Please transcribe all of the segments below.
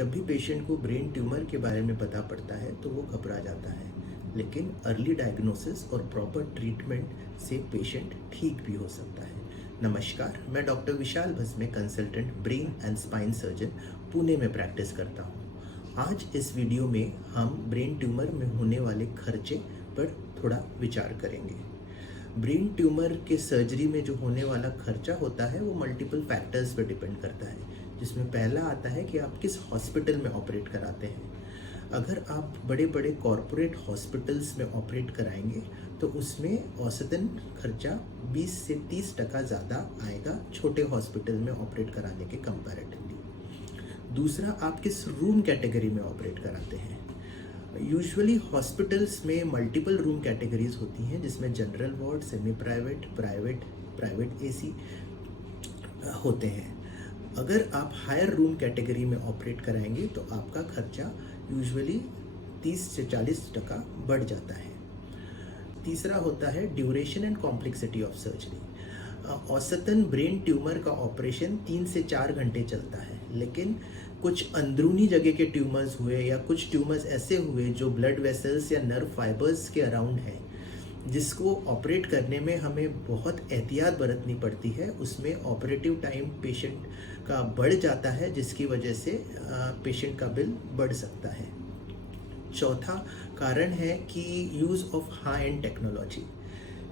जब भी पेशेंट को ब्रेन ट्यूमर के बारे में पता पड़ता है तो वो घबरा जाता है, लेकिन अर्ली डायग्नोसिस और प्रॉपर ट्रीटमेंट से पेशेंट ठीक भी हो सकता है। नमस्कार, मैं doctor Vishal Bhasme, consultant brain and spine surgeon, Pune में प्रैक्टिस करता हूँ। आज इस वीडियो में हम ब्रेन ट्यूमर में होने वाले खर्चे पर थोड़ा विचार करेंगे। ब्रेन ट्यूमर के सर्जरी में जो होने वाला खर्चा होता है वो मल्टीपल फैक्टर्स पर डिपेंड करता है, जिसमें पहला आता है कि आप किस हॉस्पिटल में ऑपरेट कराते हैं। अगर आप बड़े बड़े कॉरपोरेट हॉस्पिटल्स में ऑपरेट कराएंगे तो उसमें औसतन खर्चा 20 से 30% ज़्यादा आएगा छोटे हॉस्पिटल में ऑपरेट कराने के कंपैरेटिवली। दूसरा, आप किस रूम कैटेगरी में ऑपरेट कराते हैं। यूजुअली हॉस्पिटल्स में मल्टीपल रूम कैटेगरीज होती हैं, जिसमें general ward, semi private, private AC होते हैं। अगर आप हायर रूम कैटेगरी में ऑपरेट कराएंगे तो आपका खर्चा यूजुअली 30 से 40% बढ़ जाता है। तीसरा होता है duration and complexity of surgery. औसतन ब्रेन ट्यूमर का ऑपरेशन 3 से 4 घंटे चलता है, लेकिन कुछ अंदरूनी जगह के ट्यूमर्स हुए या कुछ ट्यूमर्स ऐसे हुए जो ब्लड वेसल्स या नर्व फाइबर्स के अराउंड हैं, जिसको ऑपरेट करने में हमें बहुत एहतियात बरतनी पड़ती है, उसमें ऑपरेटिव टाइम पेशेंट का बढ़ जाता है, जिसकी वजह से पेशेंट का बिल बढ़ सकता है। चौथा कारण है कि use of high and technology.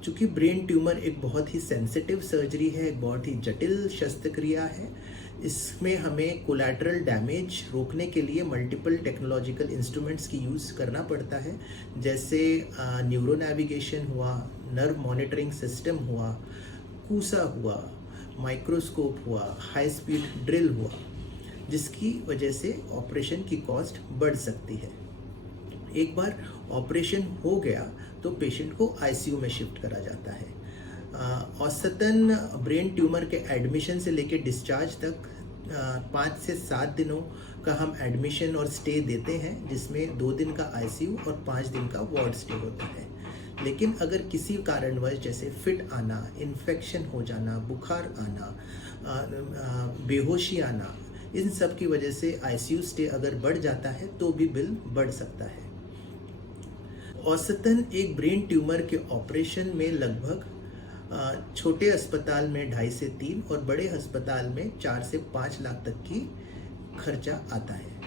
चूँकि ब्रेन ट्यूमर एक बहुत ही सेंसिटिव सर्जरी है, एक बहुत ही जटिल शस्त्रक्रिया है, इसमें हमें कोलैटरल डैमेज रोकने के लिए मल्टीपल टेक्नोलॉजिकल इंस्ट्रूमेंट्स की यूज़ करना पड़ता है, जैसे न्यूरो नेविगेशन हुआ, नर्व मॉनिटरिंग सिस्टम हुआ, कूसा हुआ, माइक्रोस्कोप हुआ, हाई स्पीड ड्रिल हुआ, जिसकी वजह से ऑपरेशन की कॉस्ट बढ़ सकती है। एक बार ऑपरेशन हो गया तो पेशेंट को आईसीयू में शिफ्ट करा जाता है। औसतन ब्रेन ट्यूमर के एडमिशन से लेकर डिस्चार्ज तक 5 से 7 दिनों का हम एडमिशन और स्टे देते हैं, जिसमें 2 दिन का आईसीयू और 5 दिन का वार्ड स्टे होता है। लेकिन अगर किसी कारणवश जैसे फिट आना, इन्फेक्शन हो जाना, बुखार आना, बेहोशी आना, इन सब की वजह से आईसीयू स्टे अगर बढ़ जाता है तो भी बिल बढ़ सकता है। औसतन एक ब्रेन ट्यूमर के ऑपरेशन में लगभग छोटे अस्पताल में 2.5 से 3 और बड़े अस्पताल में 4 से 5 लाख तक की खर्चा आता है।